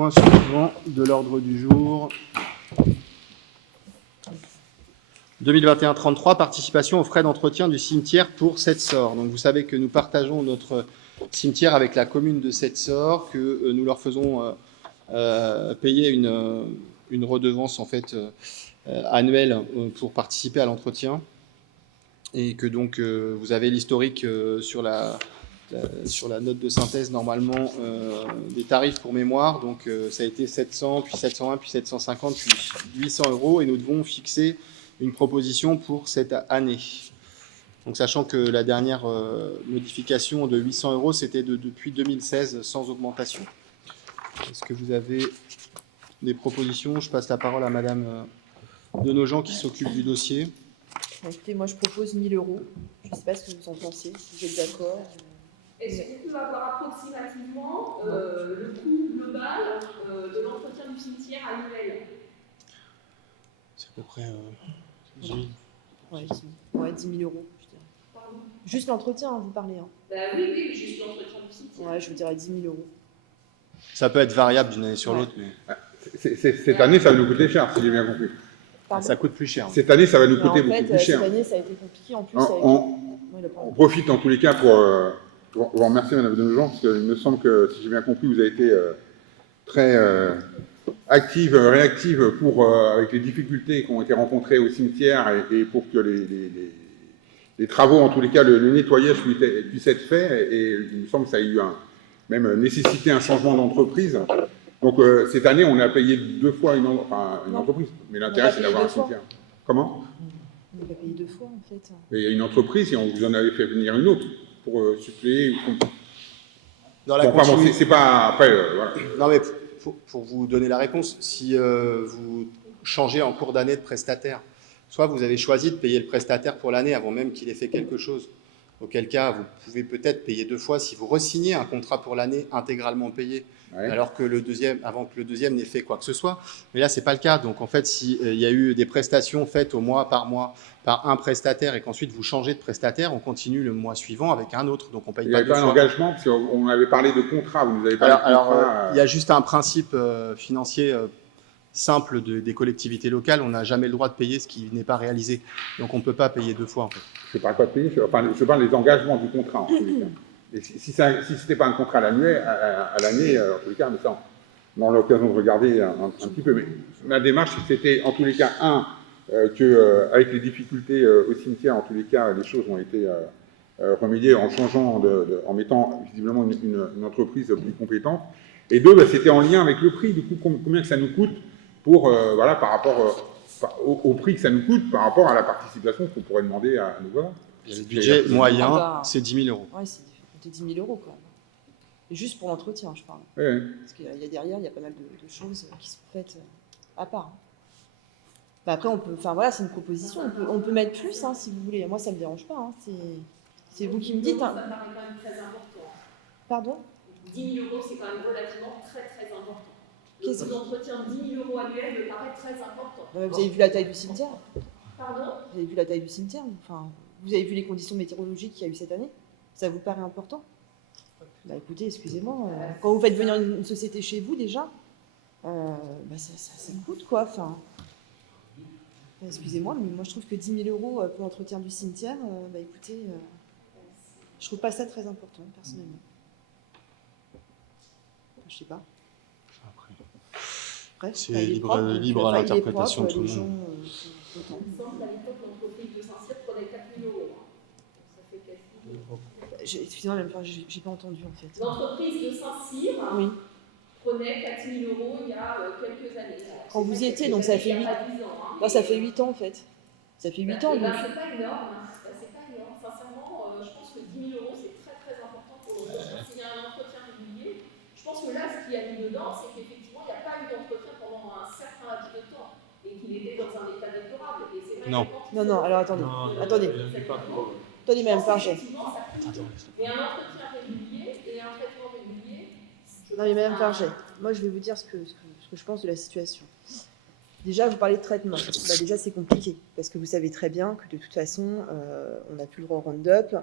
point suivant de l'ordre du jour. 2021-33, participation aux frais d'entretien du cimetière pour Sept-Sors. Donc vous savez que nous partageons notre cimetière avec la commune de Sept-Sors, que nous leur faisons payer une redevance en fait annuelle pour participer à l'entretien, et que donc vous avez l'historique sur la note de synthèse normalement des tarifs pour mémoire. Donc ça a été 700, puis 720, puis 750, puis 800 €, et nous devons fixer une proposition pour cette année. Donc sachant que la dernière modification de 800 €, c'était depuis 2016 sans augmentation. Est-ce que vous avez des propositions? Je passe la parole à Madame Denogent qui s'occupe du dossier. Écoutez, moi je propose 1 000 €. Je ne sais pas ce que vous en pensez, si vous êtes d'accord. Est-ce qu'on peut avoir approximativement le coût global de l'entretien du cimetière annuel? C'est à peu près... Ouais, 10 000 €, je dirais. Pardon? Juste l'entretien, vous parlez. Hein. Oui, juste l'entretien du cimetière. Ouais, je vous dirais 10 000 €. Ça peut être variable d'une année sur l'autre, mais Cette année, ça va nous coûter cher, si j'ai bien compris. Pardon. ça coûte plus cher. Cette année, ça va nous Mais coûter en beaucoup fait, plus cher. cette année, ça a été compliqué en plus. On profite en tous les cas pour vous remercier, Madame Denogent, parce qu'il me semble que, si j'ai bien compris, vous avez été très active, réactive avec les difficultés qui ont été rencontrées au cimetière et pour que les travaux, en tous les cas, le nettoyage puisse être fait. Et il me semble que ça a eu même nécessité un changement d'entreprise. Donc cette année, on a payé 2 fois une entreprise. Mais l'intérêt, c'est d'avoir un cimetière. Comment? On va payer 2 fois, en fait. Mais il y a une entreprise et on vous en avait fait venir une autre pour suppléer. Dans la Bon, c'est pas... Après, voilà. Non, mais pour vous donner la réponse, si vous changez en cours d'année de prestataire, soit vous avez choisi de payer le prestataire pour l'année avant même qu'il ait fait quelque chose, auquel cas vous pouvez peut-être payer 2 fois si vous re-signez un contrat pour l'année intégralement payé, alors que avant que le deuxième n'ait fait quoi que ce soit. Mais là, c'est pas le cas. Donc en fait, s'il y a eu des prestations faites au mois par un prestataire et qu'ensuite vous changez de prestataire, on continue le mois suivant avec un autre. Donc on paye pas 2 fois. Il n'y avait pas un engagement, parce qu'on avait parlé de contrat, vous nous avez parlé de contrat. Il y a juste un principe financier simple des collectivités locales. On n'a jamais le droit de payer ce qui n'est pas réalisé. Donc on ne peut pas payer 2 fois en fait. Je ne parle pas de payer, je parle des engagements du contrat en tous les cas. Et si ce n'était pas un contrat à l'année, en tous les cas, mais ça, on aura l'occasion de regarder un petit peu. Mais ma démarche, c'était en tous les cas, qu'avec les difficultés au cimetière, en tous les cas, les choses ont été remédiées en changeant, en mettant visiblement une entreprise plus compétente. Et 2, c'était en lien avec le prix, du coup, combien que ça nous coûte pour, voilà, par rapport au prix que ça nous coûte, par rapport à la participation qu'on pourrait demander à nos voisins. Le budget moyen, c'est 10 000 €. Ouais, c'est 10 000 € quand même. Et juste pour l'entretien, je parle. Ouais. Parce qu'il y a derrière, il y a pas mal de choses qui sont faites à part. Bah après, voilà, c'est une proposition. On peut mettre plus, hein, si vous voulez. Moi, ça me dérange pas. Hein. C'est vous qui me dites. Hein. Ça paraît quand même très important. Pardon? 10 000 €, c'est quand même relativement très important. Le coût d'entretien de 10 000 € annuel me paraît très important. Vous avez vu la taille du cimetière? Pardon? Vous avez vu la taille du cimetière? Enfin, vous avez vu les conditions météorologiques qu'il y a eu cette année? Ça vous paraît important? Bah écoutez, excusez-moi, quand vous faites venir une société chez vous déjà, bah ça coûte quoi. Enfin, excusez-moi, mais moi je trouve que 10 000 € pour l'entretien du cimetière, bah écoutez, je trouve pas ça très important personnellement. Je sais pas. Bref, c'est libre à l'interprétation de tout le monde. Il me semble qu'à l'époque, l'entreprise de Saint-Cyr prenait 4 000 €. Ça fait 4 000 €. Excusez-moi, même pas, j'ai pas entendu en fait. L'entreprise de Saint-Cyr prenait 4 000 € il y a quelques années. Quand vous y étiez, donc ça fait 8 ans. Hein. Ça fait 8 ans en fait. Ça fait 8 ans. C'est pas énorme. C'est pas énorme. Sincèrement, je pense que 10 000 € c'est très important pour s'il y a un entretien régulier. Je pense que là, ce qu'il y a mis dedans, c'est qu'effectivement, il n'y a pas eu d'entretien pendant un certain laps de temps et qu'il était dans un état déplorable. Et c'est vrai non, alors attendez. Attendez, Madame Farget. Mais un entretien régulier et un traitement régulier. Non, mais Madame Farget, moi je vais vous dire ce que je pense de la situation. Déjà, vous parlez de traitement. Bah, déjà, c'est compliqué parce que vous savez très bien que de toute façon, on n'a plus le droit au Roundup,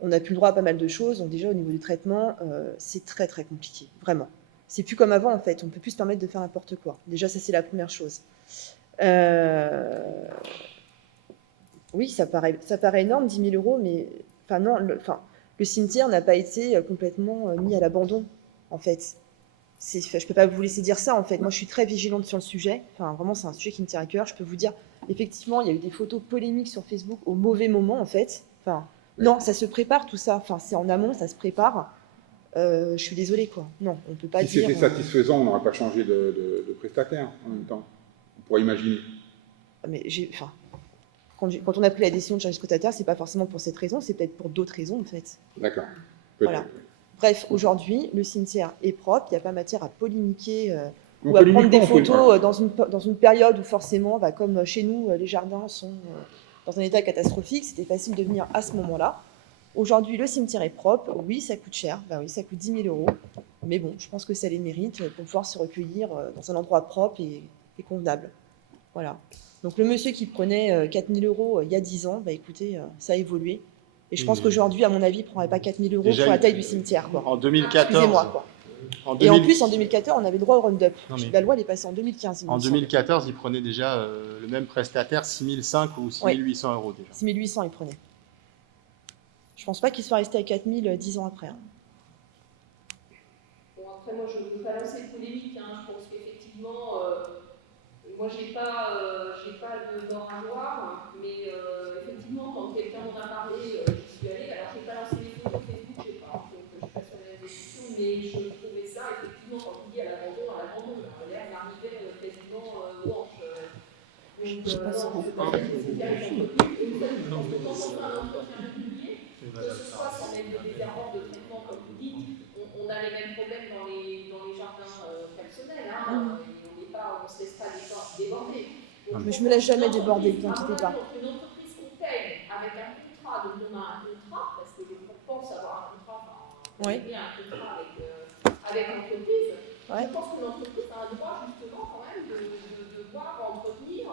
on n'a plus le droit à pas mal de choses. Donc déjà, au niveau du traitement, c'est très très compliqué, vraiment. C'est plus comme avant, en fait. On peut plus se permettre de faire n'importe quoi. Déjà, ça, c'est la première chose. Oui, ça paraît énorme, 10 000 euros, mais non, le cimetière n'a pas été complètement mis à l'abandon, en fait. Je ne peux pas vous laisser dire ça, en fait. Moi, je suis très vigilante sur le sujet. Enfin, vraiment, c'est un sujet qui me tient à cœur. Je peux vous dire, effectivement, il y a eu des photos polémiques sur Facebook au mauvais moment, en fait. Enfin, non, ça se prépare, tout ça. Enfin, c'est en amont, ça se prépare. Je suis désolée, quoi. Non, on ne peut pas Si dire... c'était satisfaisant, on n'aurait pas changé de prestataire en même temps. On pourrait imaginer. Mais quand on a pris la décision de changer de prestataire, c'est pas forcément pour cette raison, c'est peut-être pour d'autres raisons, en fait. D'accord. Voilà. Bref, aujourd'hui, le cimetière est propre, il n'y a pas matière à polémiquer On ou à prendre polémique des pas, on peut- photos dans une période où forcément, comme chez nous, les jardins sont dans un état catastrophique, c'était facile de venir à ce moment-là. Aujourd'hui, le cimetière est propre, oui, ça coûte cher, oui, ça coûte 10 000 euros, mais bon, je pense que ça les mérite pour pouvoir se recueillir dans un endroit propre et convenable. Voilà. Donc le monsieur qui prenait 4 000 euros il y a 10 ans, écoutez, ça a évolué. Et je pense qu'aujourd'hui, à mon avis, il ne prendrait pas 4 000 euros Déjà, pour la taille du cimetière, quoi. En 2014, Excusez-moi, quoi. Et en plus, en 2014, on avait le droit au round-up. Non, mais- La loi, elle est passée en 2015. en 2014, il prenait déjà le même prestataire, 6 500 ou 6 800 euros déjà. 6 800, il prenait. Je pense pas qu'il soit resté à 4 000 10 ans après. Bon, après, moi, je ne veux pas lancer de polémique. Je pense qu'effectivement, moi, j'ai pas de mort à voir, mais effectivement, quand quelqu'un m'en a parlé, j'y suis allée. Alors, je n'ai pas lancé les photos Facebook, je ne sais pas, donc je ne suis pas sur les réseaux sociaux, mais je trouvais ça, effectivement, quand on dit à l'abandon, l'air m'arrivait quasiment aux hanches. Donc, Je sais pas si non, on je peut pense que c'est bien entretenu. Et vous savez, je pense que quand on fait un entretien régulier, que ce soit sans mettre de désherbants de traitement, comme vous dites, on a les mêmes problèmes dans les jardins personnels. On ne se laisse pas déborder. Donc, Mais je me laisse jamais déborder, ne vous inquiétez pas. Une entreprise qu'on paye avec un contrat, donc on a un contrat, parce que je pense avoir un contrat, Oui. un contrat avec l'entreprise. Ouais. Je pense que l'entreprise a un droit justement quand même de devoir entretenir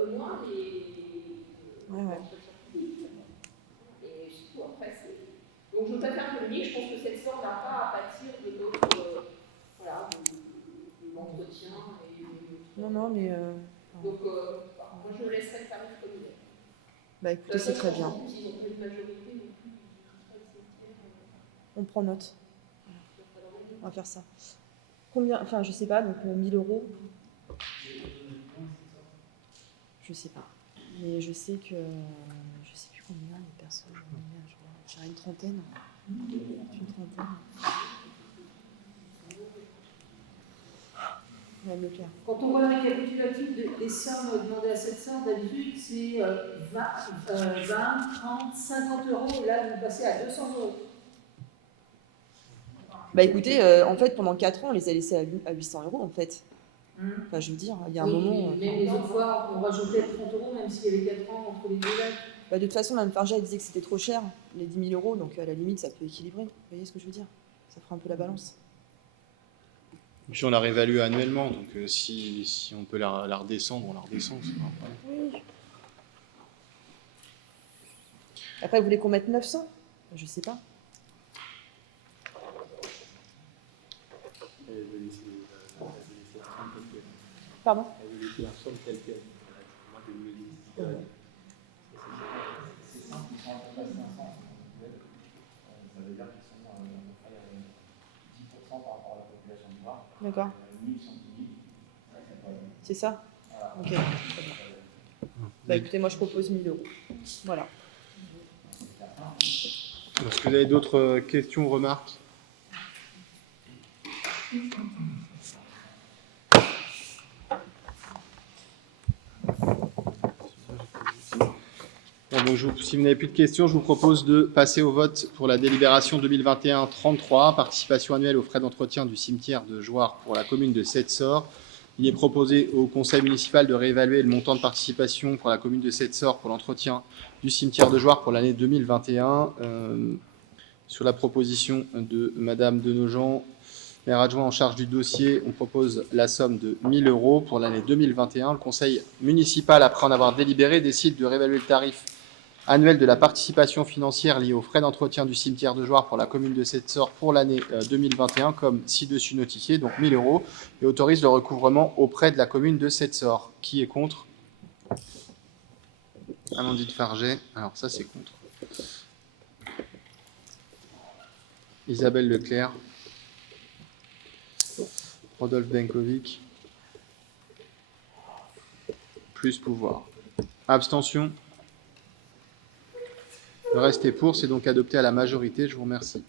au moins les entretiens publics. Et surtout après, donc je préfère que le dire, je pense que cette sorte n'a pas à pâtir de notre de l'entretien. Non, mais... Donc, moi je laisserai le tarif comme il est. écoutez, c'est très bien. En plus, ils n'ont pas une majorité, donc On prend note. On va faire ça. Combien, enfin, je sais pas, donc 1 000 euros. Je sais pas. Mais je sais que. Je sais plus combien de personnes. Je dirais une trentaine. Une trentaine. Madame Leclerc. Quand on voit le récapitulatif des sommes demandées à cette somme, d'habitude, c'est 20, 30, 50 euros. Là, vous passez à 200 euros. Écoutez, en fait, pendant 4 ans, on les a laissés à 800 euros, en fait. Enfin, je veux dire, il y a un moment... Même les autres fois, on rajoutait 30 euros, même s'il y avait 4 ans entre les deux dates. De toute façon, Mme Farja disait que c'était trop cher, les 10 000 euros, donc à la limite, ça peut équilibrer. Vous voyez ce que je veux dire? Ça fera un peu la balance. Et puis on la réévalue annuellement, donc si on peut la redescendre, on la redescend. C'est pas un problème. Oui. Après, vous voulez qu'on mette 900? Je sais pas. Pardon? D'accord. C'est ça? Ok. Écoutez, moi je propose 1 000 euros. Voilà. Est-ce que vous avez d'autres questions ou remarques? Bon, donc si vous n'avez plus de questions, je vous propose de passer au vote pour la délibération 2021-33, participation annuelle aux frais d'entretien du cimetière de Jouarre pour la commune de Sept-Sors. Il est proposé au conseil municipal de réévaluer le montant de participation pour la commune de Sept-Sors pour l'entretien du cimetière de Jouarre pour l'année 2021. Sur la proposition de Madame Denogent, maire adjoint en charge du dossier, on propose la somme de 1 000 euros pour l'année 2021. Le conseil municipal, après en avoir délibéré, décide de réévaluer le tarif annuel de la participation financière liée aux frais d'entretien du cimetière de Jouarre pour la commune de Sept-Sors pour l'année 2021, comme ci-dessus notifié, donc 1 000 €, et autorise le recouvrement auprès de la commune de Sept-Sors. Qui est contre? Amandine Farget. Alors ça, c'est contre. Isabelle Leclerc. Rodolphe Benkovic. Plus pouvoir. Abstention. Le reste est pour, c'est donc adopté à la majorité. Je vous remercie.